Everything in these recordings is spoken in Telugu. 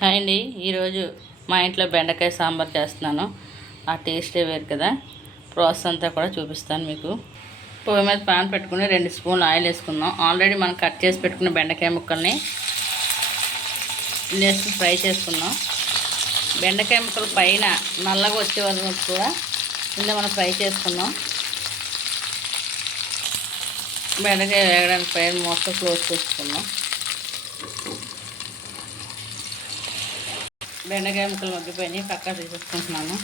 హాయ్ అండి ఈరోజు మా ఇంట్లో బెండకాయ సాంబార్ చేస్తున్నాను. ఆ టేస్టే వేరు కదా. ప్రాసెస్ అంతా కూడా చూపిస్తాను మీకు. పొయ్యి మీద పాన్ పెట్టుకుని రెండు స్పూన్లు ఆయిల్ వేసుకుందాం. ఆల్రెడీ మనం కట్ చేసి పెట్టుకున్న బెండకాయ ముక్కల్ని వేసి ఫ్రై చేసుకుందాం. బెండకాయ ముక్కలు పైన నల్లగా వచ్చే వరకు కూడా ఇందులో మనం ఫ్రై చేసుకుందాం. బెండకాయ వేగడానికి పైన మొత్తం క్లోజ్ చేసుకుందాం. బెండకాయ ముక్కలు మగ్గిపోయినాయి పక్కా తీసేసుకుంటున్నాను.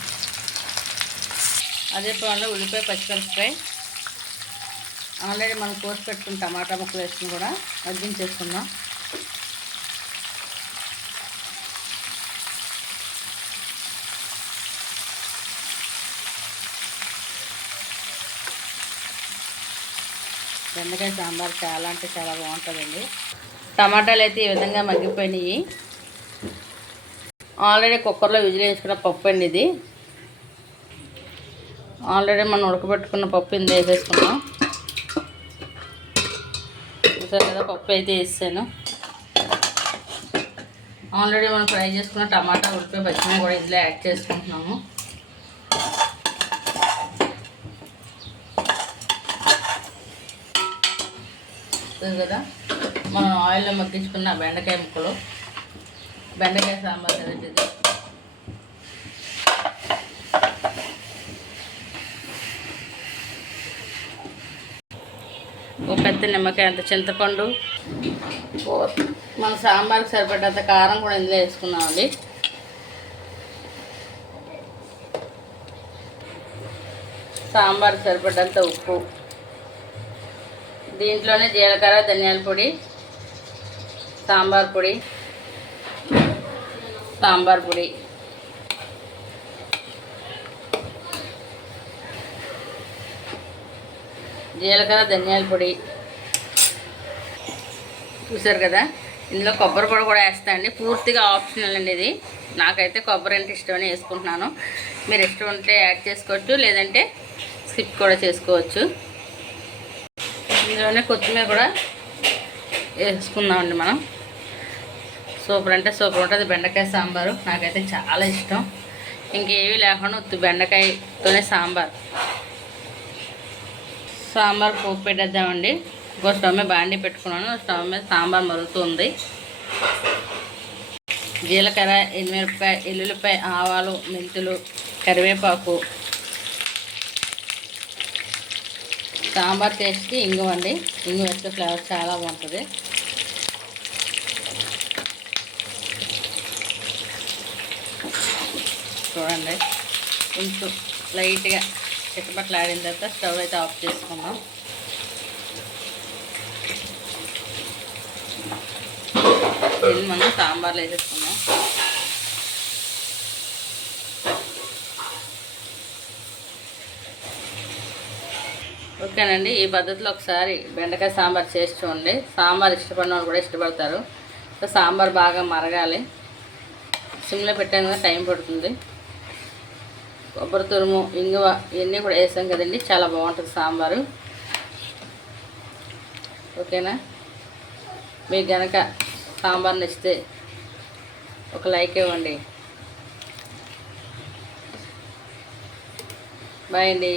అదే పాలలో ఉల్లిపాయ పచ్చిమిరపకాయ. ఆల్రెడీ మనం కోసి పెట్టుకున్న టమాటా ముక్కలు వేసుకుని కూడా మగ్గించేసుకుందాం. బెండకాయ సాంబార్ చాలా అంటే చాలా బాగుంటుందండి. టమాటాలు అయితే ఈ విధంగా మగ్గిపోయినాయి. ఆల్రెడీ కుక్కర్లో విజిల్ వేసుకున్న పప్పు అండి ఇది. ఆల్రెడీ మనం ఉడకబెట్టుకున్న పప్పు ఇంత వేసేసుకున్నాం. చూసారు కదా పప్పు అయితే వేసాను. ఆల్రెడీ మనం ఫ్రై చేసుకున్న టమాటా ఉడిపోయి పచ్చిమిరపకాయ కూడా ఇందులో యాడ్ చేసుకుంటున్నాము. కదా మనం ఆయిల్లో మగ్గించుకున్న బెండకాయ ముక్కలు. బెండకాయ సాంబార్ కదండి ఇది ఒక పెద్ద నిమ్మకాయ అంత చింతపండు. మన సాంబార్కి సరిపడంత కారం కూడా ఇందులో వేసుకున్నామండి సాంబార్ సరిపడంత ఉప్పు. దీంట్లోనే జీలకర్ర ధనియాల పొడి సాంబార్ పొడి. సాంబార్ పొడి. జీలకర్ర ధనియాల పొడి. చూసారు కదా? ఇందులో కొబ్బరి పొడి కూడా వేస్తానండి పూర్తిగా ఆప్షనల్ అండి ఇది. నాకైతే కొబ్బరి అంటే ఇష్టమని వేసుకుంటున్నాను. మీరు ఇష్టం ఉంటే యాడ్ చేసుకోవచ్చు లేదంటే స్కిప్ కూడా చేసుకోవచ్చు. ఇందులోనే కొత్తిమీర కూడా వేసుకుందామండి మనం. సూపర్ అంటే సూపర్ ఉంటుంది. బెండకాయ సాంబారు నాకైతే చాలా ఇష్టం. ఇంకేవి లేకుండా ఉత్తు బెండకాయతోనే సాంబార్. సాంబార్ పోపు పెట్టేద్దామండి. ఇంకో స్టవ్ మీద బాండి పెట్టుకున్నాను. స్టవ్ మీద సాంబార్ మరుగుతుంది. జీలకర్ర ఎనిమిరపకాయ ఎల్లుల్లిపాయ ఆవాలు మెంతులు కరివేపాకు. సాంబార్ టేస్ట్కి ఇంగు అండి ఇంగు వేస్తే ఫ్లేవర్ చాలా బాగుంటుంది. చూడండి. కొంచెం లైట్గా చిట్టపట్లు ఆడిన తర్వాత స్టవ్ అయితే ఆఫ్ చేసుకుందాం. దీన్ని మనం సాంబార్లో వేసేసుకుందాం ఓకేనండి ఈ పద్ధతిలో ఒకసారి బెండకాయ సాంబార్ చేసి చూడండి. సాంబార్ ఇష్టపడిన వాళ్ళు కూడా ఇష్టపడతారు. సాంబార్ బాగా మరగాలి. సిమ్లో పెట్టాను కదా టైం పడుతుంది. కొబ్బరి తురుము ఇంగువ ఇవన్నీ కూడా వేసాం కదండి. చాలా బాగుంటుంది సాంబారు. ఓకేనా? మీకు కనుక సాంబార్ నచ్చితే ఒక లైక్ ఇవ్వండి. బాయ్ అండి.